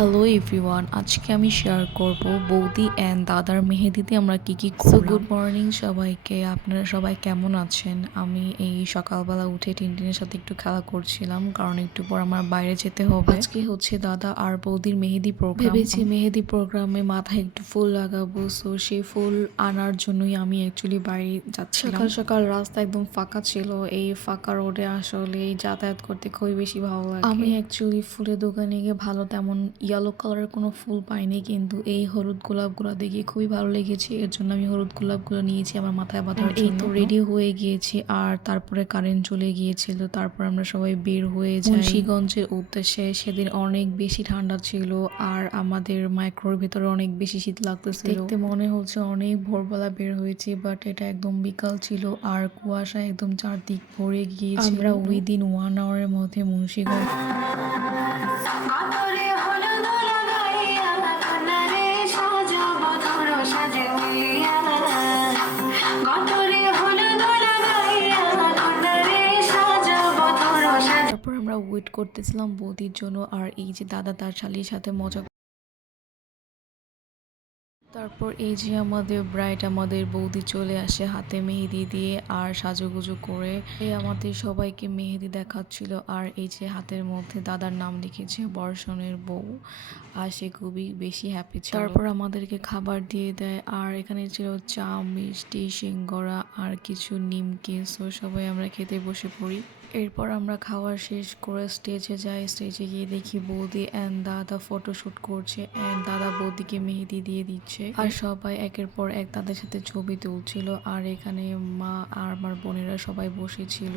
Hello everyone, আজকে আমি share করব বৌদি অ্যান্ড দাদার মেহেদিতে আমরা কি কি করলাম। গুড মর্নিং সবাইকে, আপনারা সবাই কেমন আছেন? আমি এই সকালবেলা উঠে টিনটিনের সাথে একটু খেলা করছিলাম, কারণ একটু পর আমার বাইরে যেতে হবে। আজকে হচ্ছে দাদা আর বৌদির মেহেদি প্রোগ্রাম। ভেবেছি মেহেদি প্রোগ্রামে মাথায় একটু ফুল লাগাবো, সো সেই ফুল আনার জন্যই আমি অ্যাকচুয়ালি বাইরে যাচ্ছিলাম। সকাল সকাল রাস্তা একদম ফাঁকা ছিল, এই ফাঁকা রোডে আসলে যাতায়াত করতে খুবই বেশি ভালো লাগে। আমি অ্যাকচুয়ালি ফুলের দোকানে গিয়ে ভালো তেমন ইয়েলো কালারের কোনো ফুল পাইনি, কিন্তু এই হলুদ গোলাপগুলো দেখে খুবই ভালো লেগেছে, এর জন্য আমি হলুদ গোলাপগুলো নিয়েছি আমার মাথায় বাঁধার জন্য। এই তো রেডি হয়ে গিয়েছি, আর তারপরে কারেন্ট চলে গিয়েছিল, তারপর আমরা সবাই বের হয়ে যাই মুন্সিগঞ্জের উদ্দেশ্যে। সেদিন অনেক বেশি ঠান্ডা ছিল, আর আমাদের মাইক্রোর ভিতরে অনেক বেশি শীত লাগতেছিল। দেখতে মনে হচ্ছে অনেক ভোরবেলা বের হয়েছি, বাট এটা একদম বিকাল ছিল, আর কুয়াশা একদম চারদিক ভরে গিয়েছে। আমরা উইদিন 1 আওয়ারের মধ্যে মুন্সিগঞ্জ তারপর আমরা ওয়েট করতেছিলাম বৌদির জন্য, আর এই যে দাদা তার শালির সাথে মজা। তারপর এই যে আমাদের ব্রাইড, আমাদের বৌদি চলে আসে হাতে মেহেদি দিয়ে আর সাজুগুজু করে আমাদের সবাইকে মেহেদি দেখাচ্ছিল, আর এই যে হাতের মধ্যে দাদার নাম লিখেছে বর্ষণের বউ, আর সে খুবই বেশি হ্যাপি ছিল। তারপর আমাদেরকে খাবার দিয়ে দেয়, আর এখানে ছিল চা, মিষ্টি, সিঙ্গারা আর কিছু নিমকি। সো সবাই আমরা খেতে বসে পড়ি। এরপর আমরা খাওয়া শেষ করে স্টেজে যাই। স্টেজে গিয়ে দেখি বৌদি অ্যান্ড দাদা ফটোশুট করছে, অ্যান্ড দাদা বৌদিকে মেহেদি দিয়ে দিচ্ছে, আর সবাই একের পর এক তাদের সাথে ছবি তুলছিল। আর এখানে মা আর আমার বোনেরা সবাই বসেছিল।